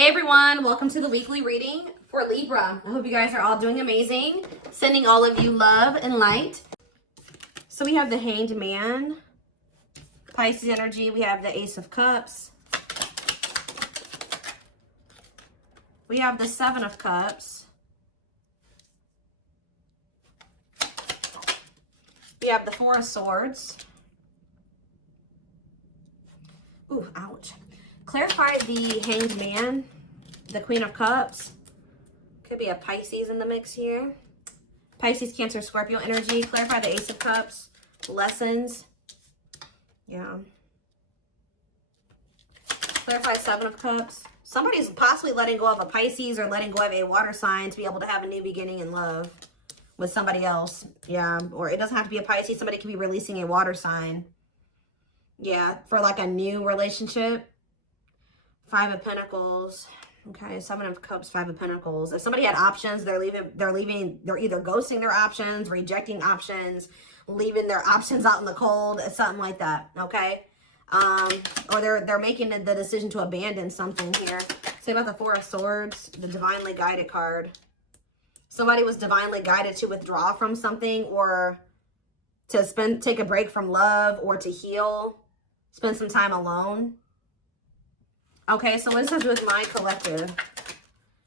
Hey everyone, welcome to the weekly reading for Libra. I hope you guys are all doing amazing. Sending all of you love and light. So we have the Hanged Man, Pisces energy. We have the Ace of Cups. We have the Seven of Cups. We have the Four of Swords. Ooh, ouch. Clarify the Hanged Man, the Queen of Cups. Could be a Pisces in the mix here. Pisces, Cancer, Scorpio energy. Clarify the Ace of Cups. Lessons. Yeah. Clarify Seven of Cups. Somebody's possibly letting go of a Pisces or letting go of a water sign to be able to have a new beginning in love with somebody else. Yeah. Or it doesn't have to be a Pisces. Somebody could be releasing a water sign. Yeah. For like a new relationship. Five of Pentacles. Okay, Seven of Cups, Five of Pentacles. If somebody had options, they're either ghosting their options, rejecting options, leaving their options out in the cold, something like that, okay? Or they're making the decision to abandon something here. Say about the Four of Swords, the Divinely Guided card. Somebody was divinely guided to withdraw from something or to take a break from love or to heal, spend some time alone. Okay, so what does that have to do with my collective?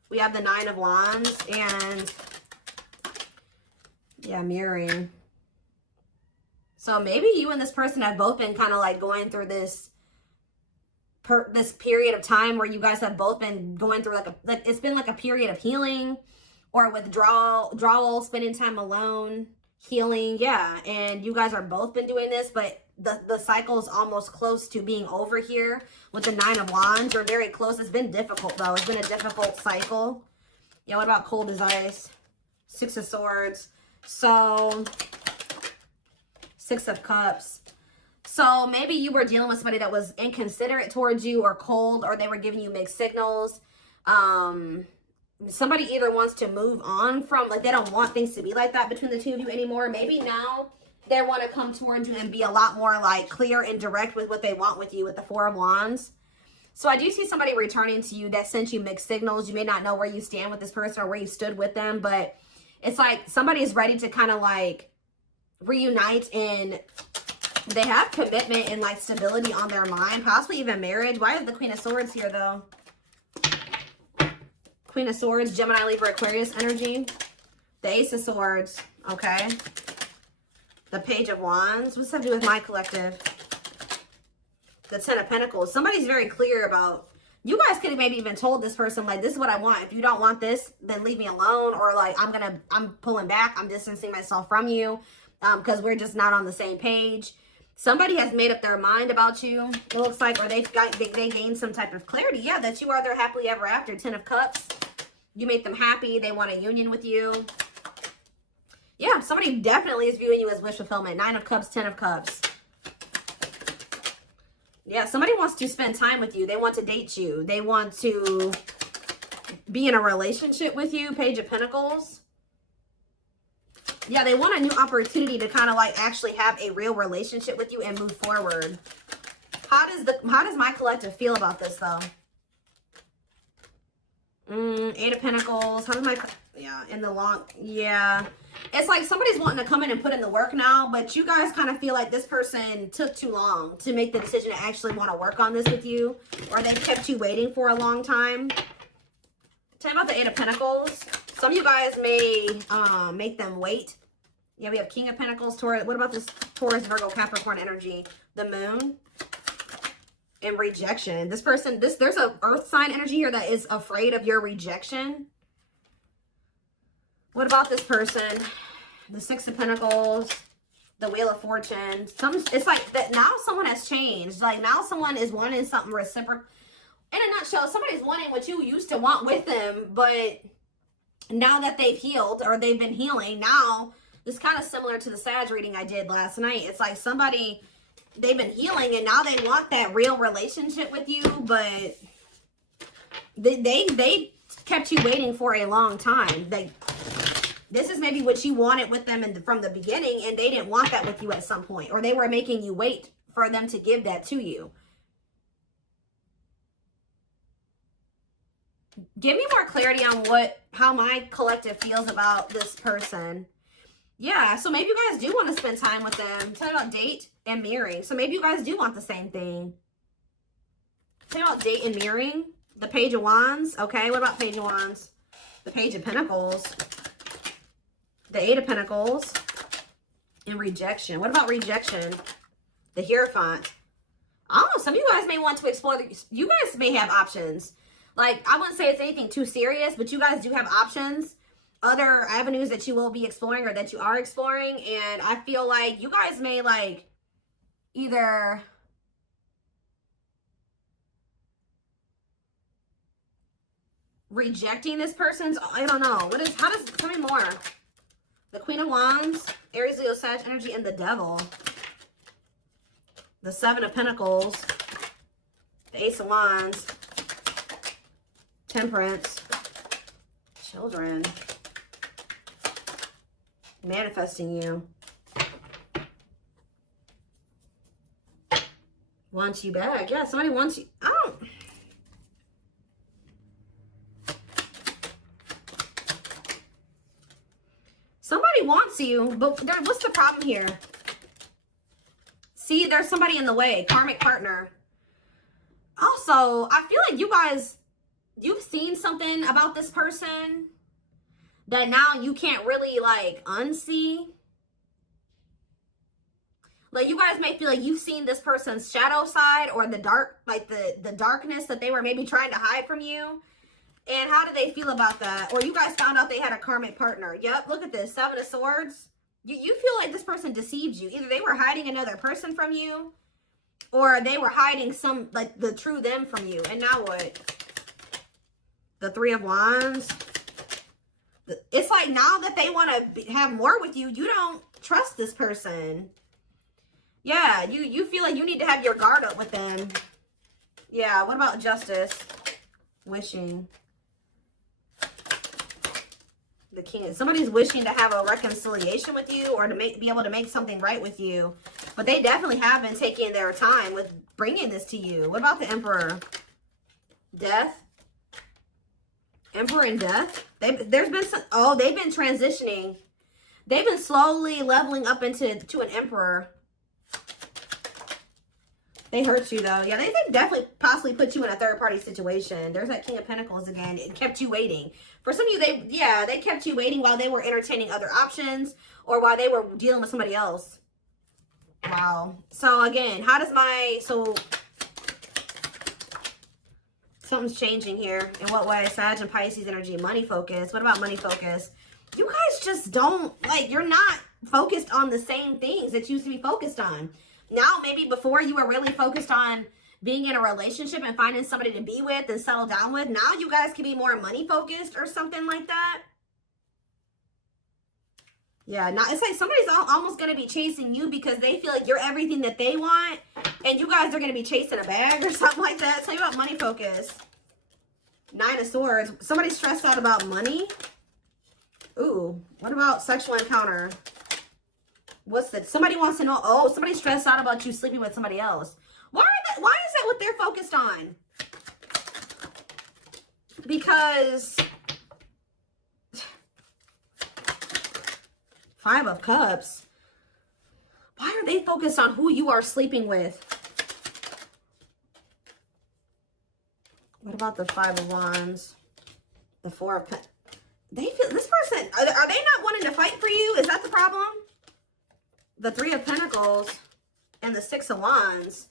We have the Nine of Wands and, yeah, mirroring. So maybe you and this person have both been kind of like going through this period of time where you guys have both been going through like it's been like a period of healing or withdrawal, spending time alone, healing, yeah. And you guys are both been doing this, but the cycle is almost close to being over here with the Nine of Wands. You're very close. It's been difficult though. It's been a difficult cycle. Yeah, what about cold as ice? Six of Swords. So Six of Cups. So maybe you were dealing with somebody that was inconsiderate towards you or cold, or they were giving you mixed signals. Somebody either wants to move on from, like, they don't want things to be like that between the two of you anymore. Maybe now they want to come towards you and be a lot more like clear and direct with what they want with you with the Four of Wands. So I do see somebody returning to you that sent you mixed signals. You may not know where you stand with this person or where you stood with them, but it's like somebody is ready to kind of like reunite, and they have commitment and like stability on their mind, possibly even marriage. Why is the Queen of Swords here though? Queen of Swords, Gemini, Libra, Aquarius energy. The Ace of Swords, okay. The Page of Wands. What's that do with my collective? The Ten of Pentacles. Somebody's very clear about, you guys could have maybe even told this person, like, this is what I want. If you don't want this, then leave me alone. Or like, I'm pulling back. I'm distancing myself from you because we're just not on the same page. Somebody has made up their mind about you, it looks like, or they gained some type of clarity. Yeah, that you are their happily ever after. Ten of Cups. You make them happy. They want a union with you. Yeah, somebody definitely is viewing you as wish fulfillment. Nine of Cups, Ten of Cups. Yeah, somebody wants to spend time with you. They want to date you. They want to be in a relationship with you. Page of Pentacles. Yeah, they want a new opportunity to kind of like actually have a real relationship with you and move forward. How does my collective feel about this though? Eight of Pentacles. How does my, yeah, in the long, yeah. It's like somebody's wanting to come in and put in the work now, but you guys kind of feel like this person took too long to make the decision to actually want to work on this with you, or they kept you waiting for a long time. Tell me about the Eight of Pentacles. Some of you guys may make them wait. Yeah, we have King of Pentacles, Taurus. What about this Taurus, Virgo, Capricorn energy? The Moon. And rejection. This person, there's a earth sign energy here that is afraid of your rejection. What about this person? The Six of Pentacles, the Wheel of Fortune. It's like that now someone has changed. Like now someone is wanting something reciprocal. In a nutshell, somebody's wanting what you used to want with them, but now that they've healed or they've been healing, now this is kind of similar to the Sag reading I did last night. It's like somebody, they've been healing and now they want that real relationship with you, but they kept you waiting for a long time. This is maybe what you wanted with them from the beginning, and they didn't want that with you at some point, or they were making you wait for them to give that to you. Give me more clarity on how my collective feels about this person. Yeah, so maybe you guys do want to spend time with them. Tell me about date and mirroring. So maybe you guys do want the same thing. Tell me about date and mirroring. The Page of Wands. Okay, what about Page of Wands? The Page of Pentacles. The Eight of Pentacles. And rejection. What about rejection? The Hierophant. I don't know, some of you guys may want to explore. You guys may have options. Like, I wouldn't say it's anything too serious, but you guys do have options. Other avenues that you will be exploring or that you are exploring. And I feel like you guys may, like, either rejecting this person's, I don't know. How does, tell me more. The Queen of Wands, Aries, Leo, Sag energy, and the Devil. The Seven of Pentacles, the Ace of Wands, Temperance, Children, manifesting you, wants you back. Yeah, somebody wants you. I don't. Somebody wants you, but what's the problem here? See, there's somebody in the way. Karmic partner. Also, I feel like you guys, you've seen something about this person that now you can't really, like, unsee. Like, you guys may feel like you've seen this person's shadow side or the dark, like the darkness that they were maybe trying to hide from you. And how do they feel about that? Or you guys found out they had a karmic partner. Yep, look at this. Seven of Swords. You feel like this person deceived you. Either they were hiding another person from you, or they were hiding some, like, the true them from you. And now what? The Three of Wands. It's like now that they want to have more with you, you don't trust this person. Yeah, you feel like you need to have your guard up with them. Yeah, what about Justice? Wishing. The King. Somebody's wishing to have a reconciliation with you or to be able to make something right with you. But they definitely have been taking their time with bringing this to you. What about the Emperor? Death. Emperor and Death. There's been some, oh, they've been transitioning. They've been slowly leveling up to an Emperor. They hurt you, though. Yeah, they definitely possibly put you in a third-party situation. There's that King of Pentacles again. It kept you waiting. For some of you, they kept you waiting while they were entertaining other options or while they were dealing with somebody else. Wow. So, again, how does something's changing here. In what way? Sag and Pisces energy. Money focus. What about money focus? You guys just don't, like, you're not focused on the same things that you used to be focused on. Now, maybe before you were really focused on being in a relationship and finding somebody to be with and settle down with. Now you guys can be more money focused or something like that. Yeah, now it's like somebody's almost going to be chasing you because they feel like you're everything that they want. And you guys are going to be chasing a bag or something like that. Tell you about money focus. Nine of Swords. Somebody's stressed out about money. Ooh, what about sexual encounter? What's that? Somebody wants to know. Oh, somebody's stressed out about you sleeping with somebody else. Why is that what they're focused on? Because Five of Cups. Why are they focused on who you are sleeping with? What about the Five of Wands? The Four of Pentacles. They feel this person. Are they not wanting to fight for you? Is that the problem? The Three of Pentacles and the Six of Wands.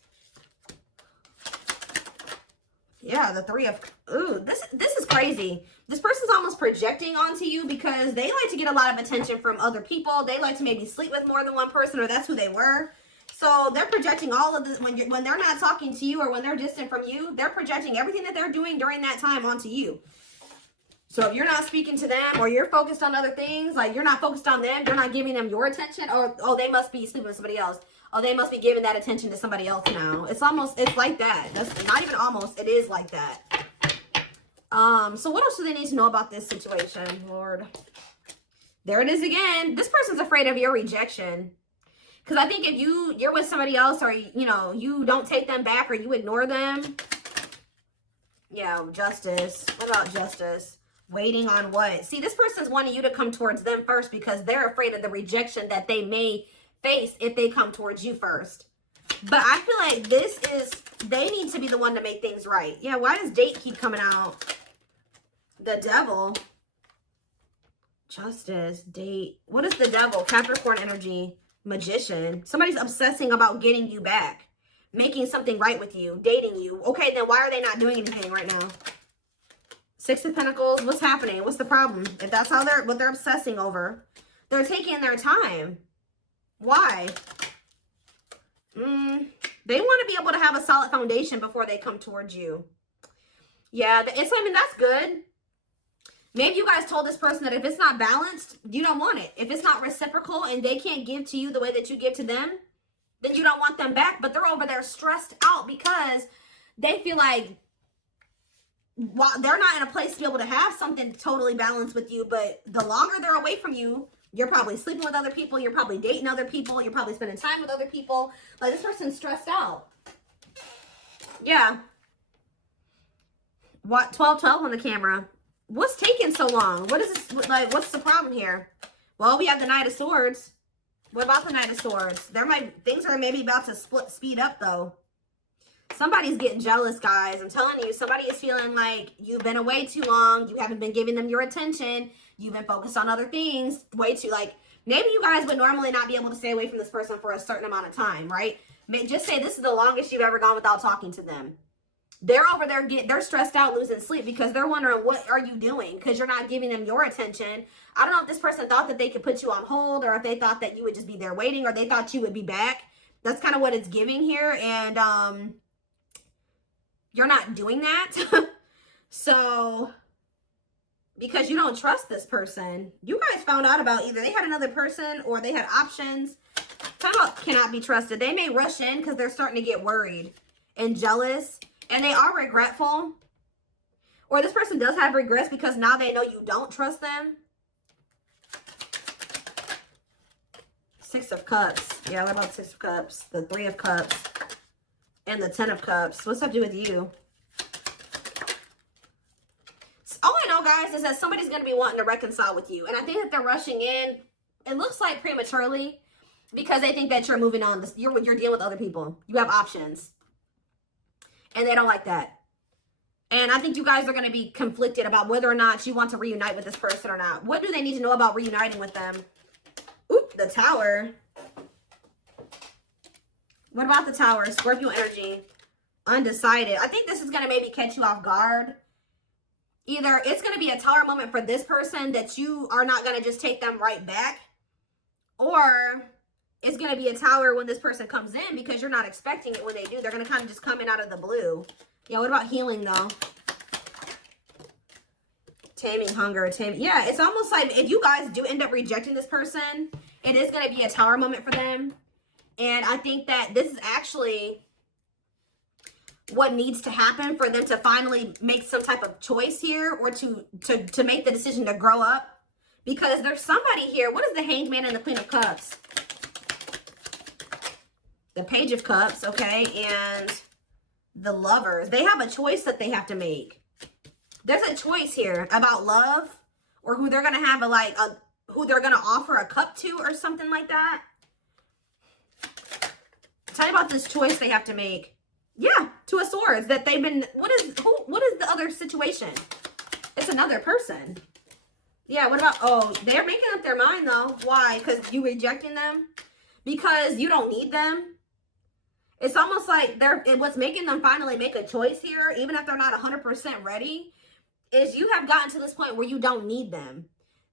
Yeah, the Three of... Ooh, this is crazy. This person's almost projecting onto you because they like to get a lot of attention from other people. They like to maybe sleep with more than one person, or that's who they were. So they're projecting all of this when they're not talking to you or when they're distant from you. They're projecting everything that they're doing during that time onto you. So if you're not speaking to them or you're focused on other things, like you're not focused on them, you're not giving them your attention, or, oh, they must be sleeping with somebody else. Oh, they must be giving that attention to somebody else now. It's like that. That's not even almost, it is like that. So what else do they need to know about this situation, Lord? There it is again. This person's afraid of your rejection. Because I think if you're with somebody else or, you know, you don't take them back or you ignore them, Yeah, justice. What about justice? Waiting on what? See, this person's wanting you to come towards them first because they're afraid of the rejection that they may face if they come towards you first. But I feel like they need to be the one to make things right. Yeah, why does date keep coming out? The devil. Justice, date. What is the devil? Capricorn energy. Magician. Somebody's obsessing about getting you back. Making something right with you. Dating you. Okay, then why are they not doing anything right now? Six of Pentacles. What's happening? What's the problem? If that's how what they're obsessing over. They're taking their time. Why? They want to be able to have a solid foundation before they come towards you. Yeah, I mean, that's good. Maybe you guys told this person that if it's not balanced, you don't want it. If it's not reciprocal and they can't give to you the way that you give to them, then you don't want them back. But they're over there stressed out because they feel like they're not in a place to be able to have something totally balanced with you. But the longer they're away from you, you're probably sleeping with other people. You're probably dating other people. You're probably spending time with other people. Like, this person's stressed out. Yeah. What? 12-12 on the camera. What's taking so long? What is this? Like, what's the problem here? Well, we have the Knight of Swords. What about the Knight of Swords? Things are maybe about to speed up, though. Somebody's getting jealous, guys. I'm telling you, somebody is feeling like you've been away too long. You haven't been giving them your attention. You've been focused on other things way too, like, maybe you guys would normally not be able to stay away from this person for a certain amount of time, right? Just say this is the longest you've ever gone without talking to them. They're over there, they're stressed out, losing sleep because they're wondering, what are you doing? Because you're not giving them your attention. I don't know if this person thought that they could put you on hold, or if they thought that you would just be there waiting, or they thought you would be back. That's kind of what it's giving here. And you're not doing that. So, because you don't trust this person. You guys found out about either they had another person or they had options. Talk about cannot be trusted. They may rush in because they're starting to get worried and jealous. And they are regretful. Or this person does have regrets because now they know you don't trust them. Six of Cups. Yeah, what about Six of Cups? The Three of Cups. And the Ten of Cups. What's that to do with you? All I know, guys, is that somebody's going to be wanting to reconcile with you. And I think that they're rushing in. It looks like prematurely. Because they think that you're moving on. You're dealing with other people. You have options. And they don't like that. And I think you guys are going to be conflicted about whether or not you want to reunite with this person or not. What do they need to know about reuniting with them? Oop, the Tower. What about the Tower? Scorpio energy. Undecided. I think this is going to maybe catch you off guard. Either it's going to be a Tower moment for this person that you are not going to just take them right back. Or it's going to be a Tower when this person comes in because you're not expecting it when they do. They're going to kind of just come in out of the blue. Yeah, what about healing, though? Taming hunger. Yeah, it's almost like if you guys do end up rejecting this person, it is going to be a Tower moment for them. And I think that this is actually what needs to happen for them to finally make some type of choice here, or to make the decision to grow up. Because there's somebody here. What is the Hanged Man and the Queen of Cups? The Page of Cups, okay, and the Lovers. They have a choice that they have to make. There's a choice here about love, or who they're going to have who they're going to offer a cup to, or something like that. Tell me about this choice they have to make. Yeah, Two of Swords. That they've been, what is the other situation? It's another person. Yeah, what about, oh, they're making up their mind, though. Why? Because you rejecting them? Because you don't need them? It's almost like what's making them finally make a choice here, even if they're not 100% ready, is you have gotten to this point where you don't need them.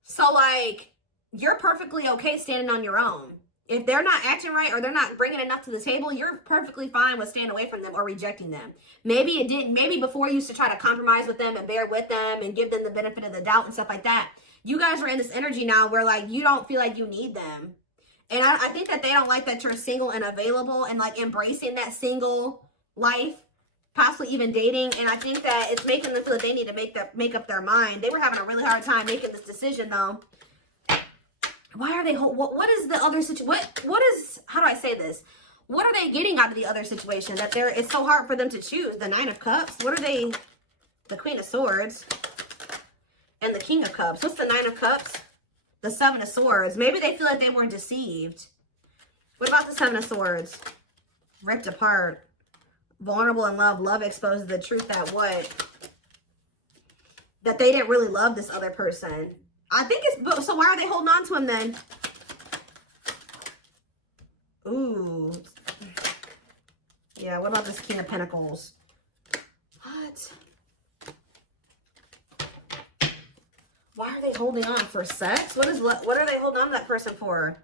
So, like, you're perfectly okay standing on your own. If they're not acting right or they're not bringing enough to the table, you're perfectly fine with staying away from them or rejecting them. Maybe before you used to try to compromise with them and bear with them and give them the benefit of the doubt and stuff like that. You guys are in this energy now where, like, you don't feel like you need them. And I think that they don't like that you're single and available and, like, embracing that single life, possibly even dating. And I think that it's making them feel that they need to make up their mind. They were having a really hard time making this decision, though. Why are they, what is the other situation? What is, how do I say this? What are they getting out of the other situation? That it's so hard for them to choose. The Nine of Cups. What are they the Queen of Swords, and the King of Cups. What's the Nine of Cups? The Seven of Swords. Maybe they feel like they were deceived. What about the Seven of Swords? Ripped apart. Vulnerable in love. Love exposes the truth that what? That they didn't really love this other person. I think it's... So why are they holding on to him then? Ooh. Yeah, what about this King of Pentacles? What? Why are they holding on? For sex? What are they holding on to that person for?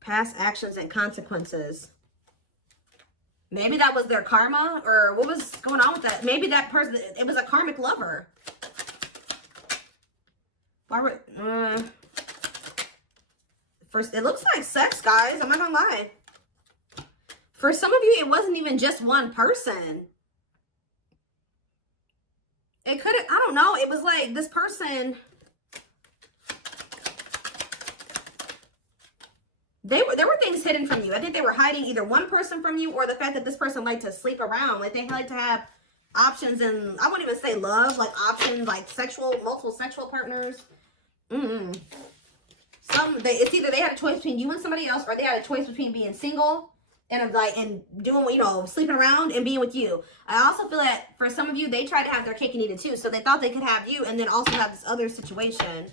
Past actions and consequences. Maybe that was their karma, or what was going on with that? Maybe that person, it was a karmic lover. Why were, first, it looks like sex, guys. I'm not gonna lie. For some of you, it wasn't even just one person. It could have, I don't know. It was like this person, there were things hidden from you. I think they were hiding either one person from you or the fact that this person liked to sleep around. Like they like to have options, and I wouldn't even say love, like options, like multiple sexual partners. It's either they had a choice between you and somebody else, or they had a choice between being single and doing, you know, sleeping around and being with you. I also feel that for some of you, they tried to have their cake and eat it too. So they thought they could have you and then also have this other situation.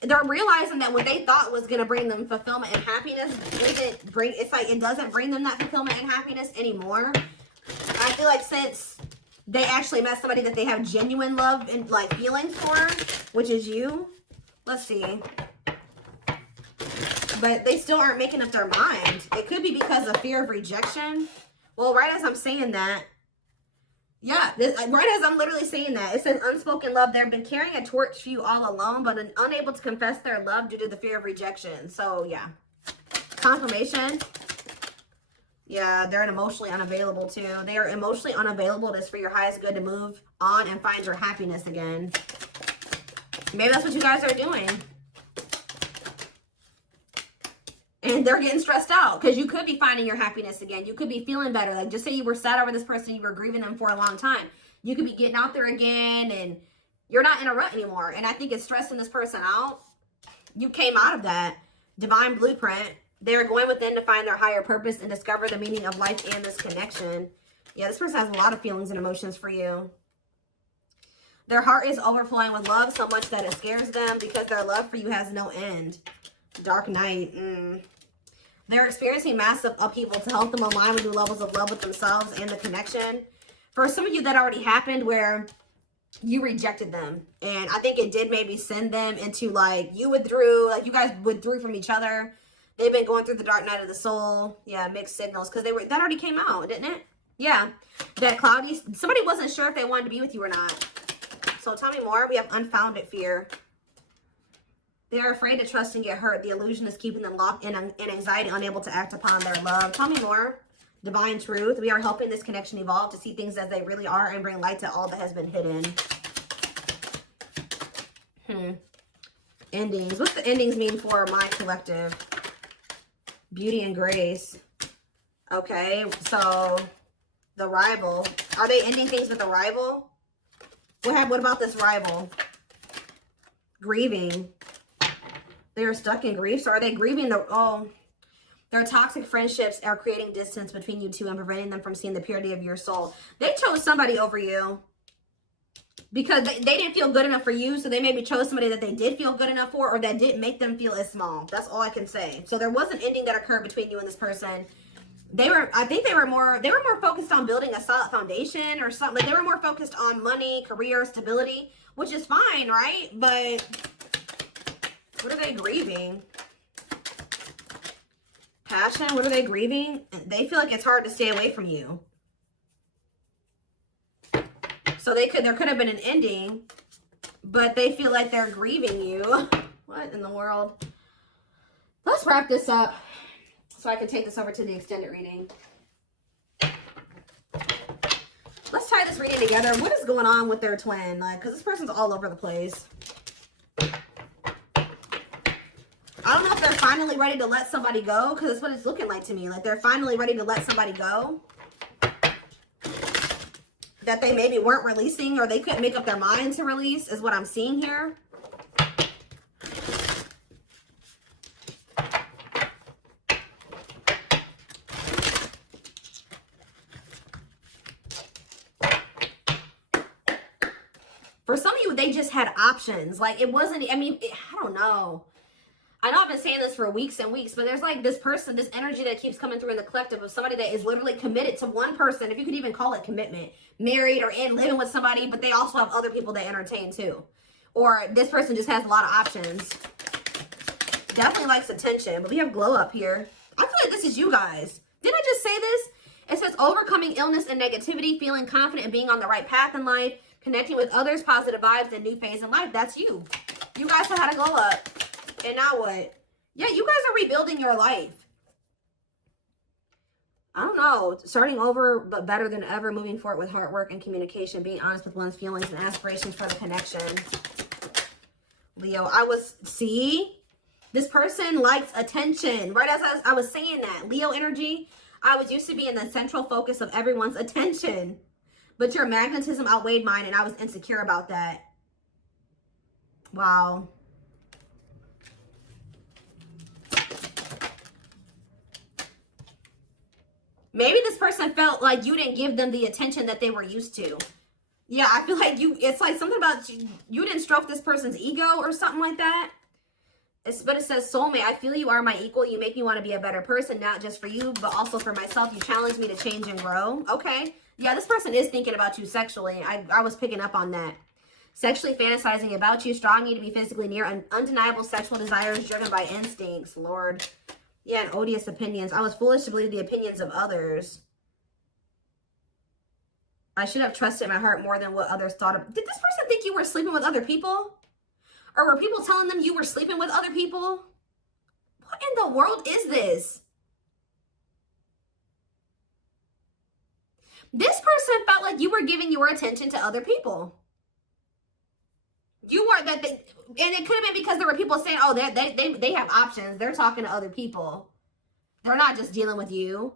They're realizing that what they thought was going to bring them fulfillment and happiness it doesn't bring them that fulfillment and happiness anymore. I feel like since they actually met somebody that they have genuine love and like feelings for, which is you. Let's see. But they still aren't making up their mind. It could be because of fear of rejection. Well, right as I'm saying that, yeah, right as I'm literally saying that, it says unspoken love. They've been carrying a torch for you all alone, but unable to confess their love due to the fear of rejection. So, yeah. Confirmation. Yeah, they're emotionally unavailable too. They are emotionally unavailable. It's for your highest good to move on and find your happiness again. Maybe that's what you guys are doing. And they're getting stressed out because you could be finding your happiness again. You could be feeling better. Like just say you were sad over this person, you were grieving them for a long time. You could be getting out there again and you're not in a rut anymore. And I think it's stressing this person out. You came out of that divine blueprint. They're going within to find their higher purpose and discover the meaning of life and this connection. Yeah, this person has a lot of feelings and emotions for you. Their heart is overflowing with love so much that it scares them because their love for you has no end. Dark Knight. They're experiencing massive upheaval to help them align with new levels of love with themselves and the connection. For some of you, that already happened where you rejected them. And I think it did maybe send them into like, you withdrew, like you guys withdrew from each other. They've been going through the dark night of the soul. Yeah, mixed signals. Because that already came out, didn't it? Yeah. That cloudy, somebody wasn't sure if they wanted to be with you or not. So tell me more. We have unfounded fear. They're afraid to trust and get hurt. The illusion is keeping them locked in anxiety, unable to act upon their love. Tell me more. Divine truth. We are helping this connection evolve to see things as they really are and bring light to all that has been hidden. Endings. What's the endings mean for my collective? Beauty and grace. Okay, so the rival. Are they ending things with a rival? What about this rival? Grieving. They are stuck in grief. So are they grieving their toxic friendships are creating distance between you two and preventing them from seeing the purity of your soul. They chose somebody over you because they didn't feel good enough for you. So they maybe chose somebody that they did feel good enough for, or that didn't make them feel as small. That's all I can say. So there was an ending that occurred between you and this person. I think they were more focused on building a solid foundation or something. Like they were more focused on money, career, stability, which is fine, right? But what are they grieving? Passion. What are they grieving? They feel like it's hard to stay away from you. So there could have been an ending, but they feel like they're grieving you. What in the world? Let's wrap this up so I can take this over to the extended reading. Let's tie this reading together. What is going on with their twin? Like, because this person's all over the place. I don't know if they're finally ready to let somebody go, because that's what it's looking like to me. Like they're finally ready to let somebody go. that they maybe weren't releasing or they couldn't make up their mind to release is what I'm seeing here. For some of you, they just had options. Like, it wasn't, I mean, I don't know. I know I've been saying this for weeks and weeks, but there's like this person, this energy that keeps coming through in the collective of somebody that is literally committed to one person, if you could even call it commitment, married or in living with somebody, but they also have other people they entertain too. Or this person just has a lot of options. Definitely likes attention, but we have glow up here. I feel like this is you guys. Didn't I just say this? It says overcoming illness and negativity, feeling confident and being on the right path in life, connecting with others, positive vibes, and new phase in life. That's you. You guys have had a glow up. And now what? Yeah, you guys are rebuilding your life. I don't know. Starting over, but better than ever. Moving forward with hard work and communication. Being honest with one's feelings and aspirations for the connection. Leo, see? This person likes attention. Right as I was saying that. Leo energy, I was used to be in the central focus of everyone's attention. But your magnetism outweighed mine, and I was insecure about that. Wow. Maybe this person felt like you didn't give them the attention that they were used to. Yeah, I feel like it's like something about you didn't stroke this person's ego or something like that. But it says, soulmate, I feel you are my equal. You make me want to be a better person, not just for you, but also for myself. You challenge me to change and grow. Okay. Yeah, this person is thinking about you sexually. I was picking up on that. Sexually fantasizing about you, strong need to be physically near, undeniable sexual desires driven by instincts. Lord. Yeah, and odious opinions. I was foolish to believe the opinions of others. I should have trusted my heart more than what others thought of. Did this person think you were sleeping with other people? Or were people telling them you were sleeping with other people? What in the world is this? This person felt like you were giving your attention to other people. You weren't and it could have been because there were people saying, oh, they have options. They're talking to other people. They're not just dealing with you.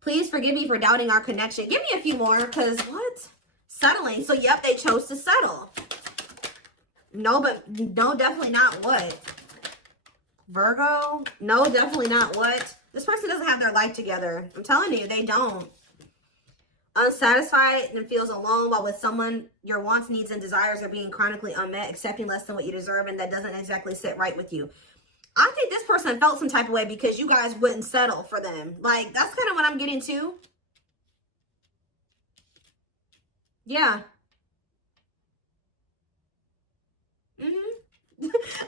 Please forgive me for doubting our connection. Give me a few more, because what? Settling. So, yep, they chose to settle. No, but no, definitely not what? Virgo? No, definitely not what? This person doesn't have their life together. I'm telling you, they don't. Unsatisfied and feels alone while with someone your wants, needs, and desires are being chronically unmet, accepting less than what you deserve, and that doesn't exactly sit right with you. I think this person felt some type of way because you guys wouldn't settle for them. Like, that's kind of what I'm getting to. Yeah.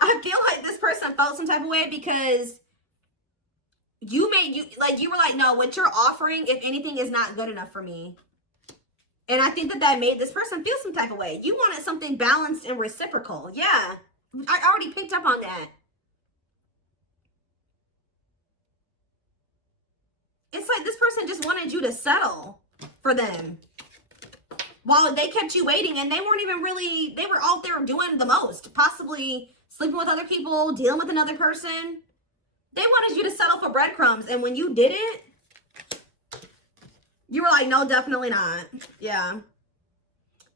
I feel like this person felt some type of way because you were like, no, what you're offering, if anything, is not good enough for me. And I think that made this person feel some type of way. You wanted something balanced and reciprocal. Yeah. I already picked up on that. It's like this person just wanted you to settle for them. While they kept you waiting, and they weren't even really, they were out there doing the most. Possibly sleeping with other people, dealing with another person. They wanted you to settle for breadcrumbs. And when you didn't, you were like, no, definitely not. Yeah.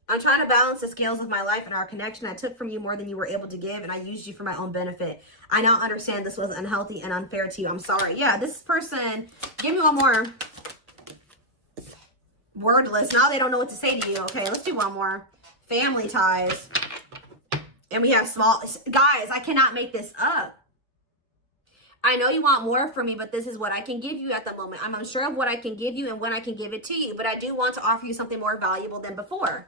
I'm trying to balance the scales of my life and our connection. I took from you more than you were able to give, and I used you for my own benefit. I now understand this was unhealthy and unfair to you. I'm sorry. Yeah, this person, give me one more. Wordless. Now they don't know what to say to you. Okay, let's do one more. Family ties. And we have small... Guys, I cannot make this up. I know you want more from me, but this is what I can give you at the moment. I'm unsure of what I can give you and when I can give it to you, but I do want to offer you something more valuable than before.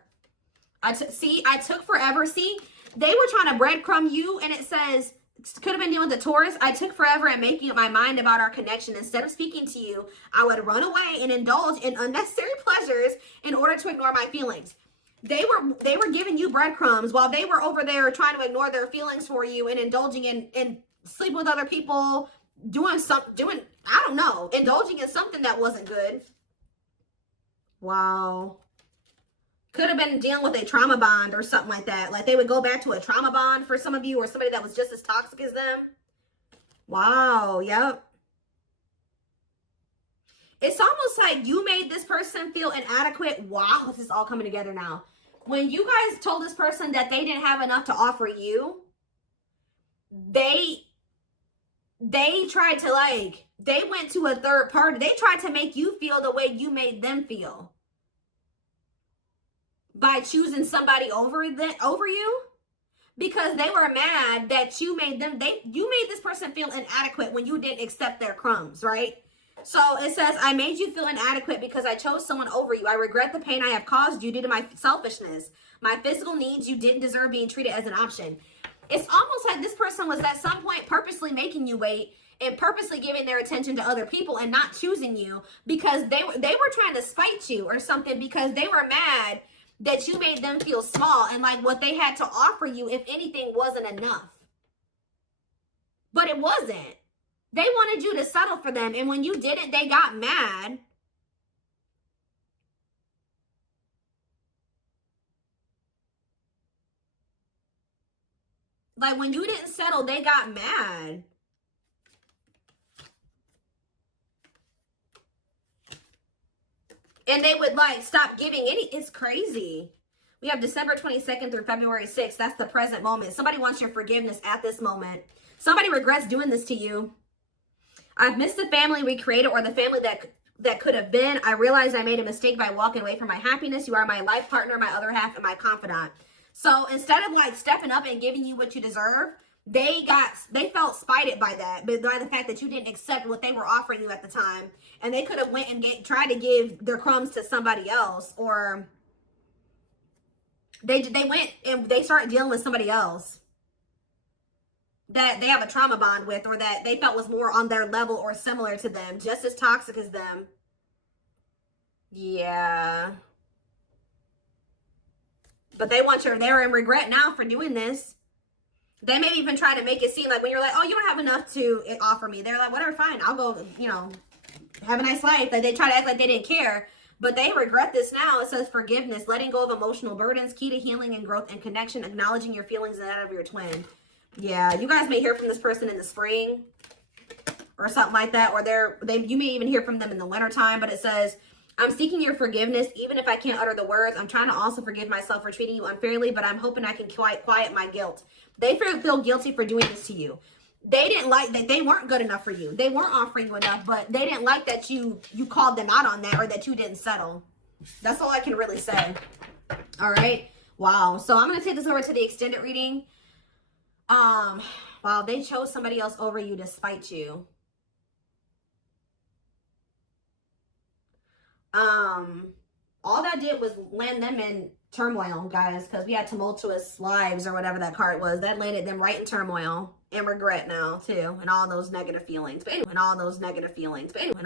I took forever. See, they were trying to breadcrumb you, and it says, could have been dealing with the Taurus. I took forever at making up my mind about our connection. Instead of speaking to you, I would run away and indulge in unnecessary pleasures in order to ignore my feelings. They were giving you breadcrumbs while they were over there trying to ignore their feelings for you and indulging in sleeping with other people, I don't know, indulging in something that wasn't good. Wow. Could have been dealing with a trauma bond or something like that. Like they would go back to a trauma bond for some of you, or somebody that was just as toxic as them. Wow. Yep. It's almost like you made this person feel inadequate. Wow, this is all coming together now. When you guys told this person that they didn't have enough to offer you, they tried to, like, they went to a third party. They tried to make you feel the way you made them feel by choosing somebody over you, because they were mad that you made them, you made this person feel inadequate when you didn't accept their crumbs, right? So it says, I made you feel inadequate because I chose someone over you. I regret the pain I have caused you due to my selfishness. My physical needs, you didn't deserve being treated as an option. It's almost like this person was at some point purposely making you wait and purposely giving their attention to other people and not choosing you because they were trying to spite you or something, because they were mad that you made them feel small and like what they had to offer you, if anything, wasn't enough. But it wasn't. They wanted you to settle for them, and when you didn't, they got mad. Like, when you didn't settle, they got mad. And they would, like, stop giving any. It's crazy. We have December 22nd through February 6th. That's the present moment. Somebody wants your forgiveness at this moment. Somebody regrets doing this to you. I've missed the family we created, or the family that could have been. I realized I made a mistake by walking away from my happiness. You are my life partner, my other half, and my confidant. So instead of, like, stepping up and giving you what you deserve, they felt spited by that, but by the fact that you didn't accept what they were offering you at the time. And they could have went and tried to give their crumbs to somebody else, or they went and they started dealing with somebody else that they have a trauma bond with, or that they felt was more on their level or similar to them, just as toxic as them. Yeah. But they're in regret now for doing this. They may even try to make it seem like when you're like, oh, you don't have enough to offer me. They're like, whatever, fine. I'll go, you know, have a nice life. Like, they try to act like they didn't care. But they regret this now. It says forgiveness, letting go of emotional burdens, key to healing and growth and connection, acknowledging your feelings and that of your twin. Yeah, you guys may hear from this person in the spring or something like that, or you may even hear from them in the wintertime. But it says, I'm seeking your forgiveness, even if I can't utter the words. I'm trying to also forgive myself for treating you unfairly, but I'm hoping I can quiet my guilt. They feel guilty for doing this to you. They didn't like that. They weren't good enough for you. They weren't offering you enough, but they didn't like that you called them out on that, or that you didn't settle. That's all I can really say. All right. Wow. So I'm going to take this over to the extended reading. Wow, they chose somebody else over you to spite you. All that did was land them in turmoil, guys, because we had tumultuous lives, or whatever that card was. That landed them right in turmoil and regret now too, and all those negative feelings. But anyway,